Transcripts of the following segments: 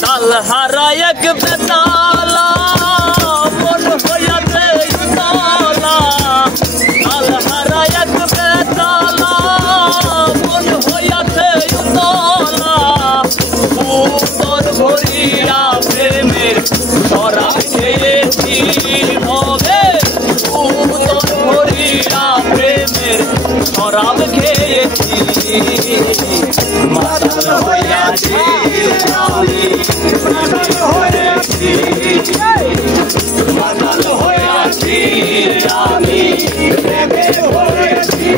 তালহারা এক বেতালা মন হইয়াছে উতলা তালহারা এক বেতালা মন হইয়াছে উতলা উত্তর ভরিয়া প্রেমের ধরা খেয়েছি হবে উত্তর ভরিয়া প্রেমের ধরাব খেয়েছি মাতাল হইয়াছি আমি মাতাল হয়েছি মাতাল হইয়াছি আমি প্রেমে হয়েছি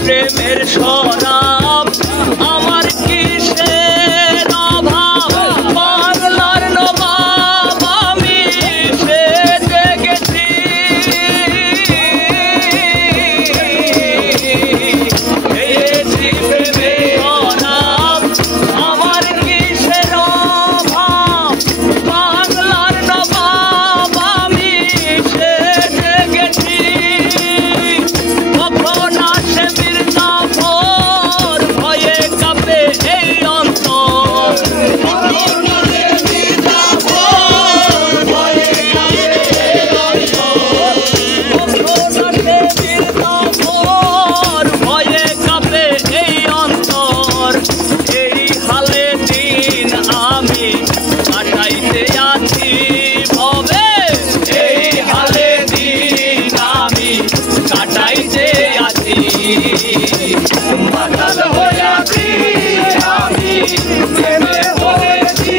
প্রেমের শরাব আমার কিসের অভাব বাংলার নবাব আমি সেজে গেছি প্রেমের শরাব আমার কিসের অভাব বাংলার নবাব আমি সেজে গেছি কখন আসে ভয়ে কাঁপে এই অন্তর ভয়ে কাঁপে এই অন্তর এই হালে দিন আমি কাটাইতে আছি ভবে এই হালে দিন আমি কাটাইতে আছি মাতাল হইয়াছি আমি প্রেমে হয়েছি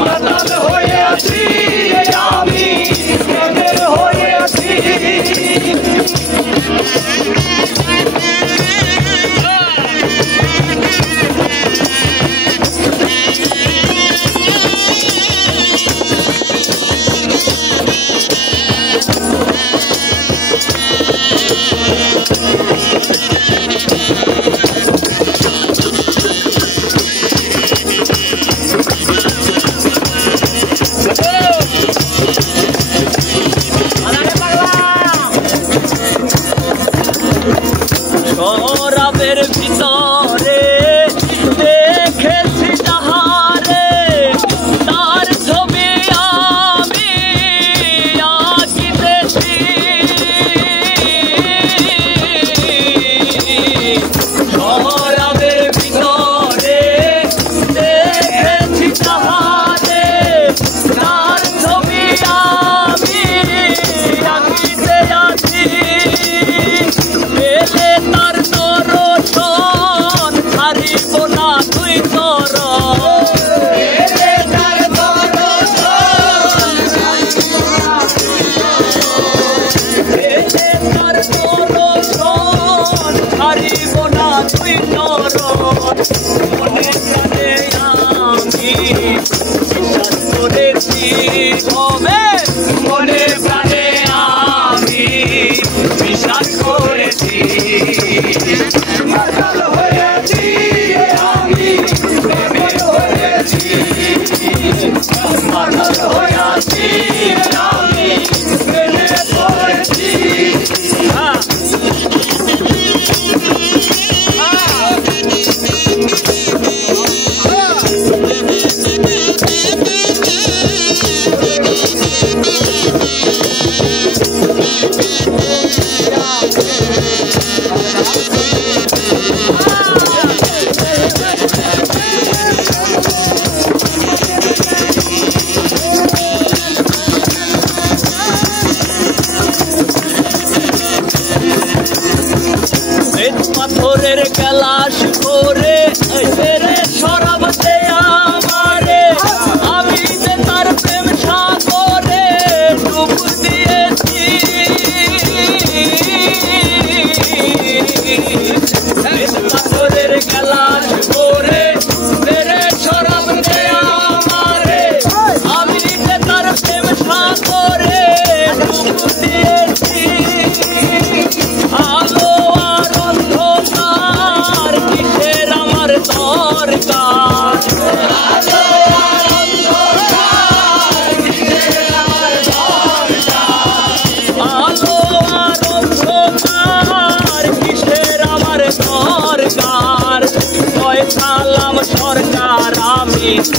মাতাল হইয়াছি আমি প্রেমে হয়েছি শরাবের ভিতরে দেখেছি যাহারে তার ছবি আমি আঁকিতেছি শরাবের ভিতরে দেখেছি যাহারে তার ছবি আমি আঁকিতে আছি তার দর্শন হারিব না তুই হারিব না তুই মনে প্রাণে আমি বিশ্বাস করেছি হবে মনে প্রাণে আমি বিশ্বাস করেছি মাতাল হয়েছি আমি প্রেমে হয়েছি মাতাল হয়েছি আমি প্রেমে হয়েছি পাথরের গেলাস করে শরাব দেয়া আমারে আমি যে তার প্রেম সাগরে ডুব দিয়েছি আছি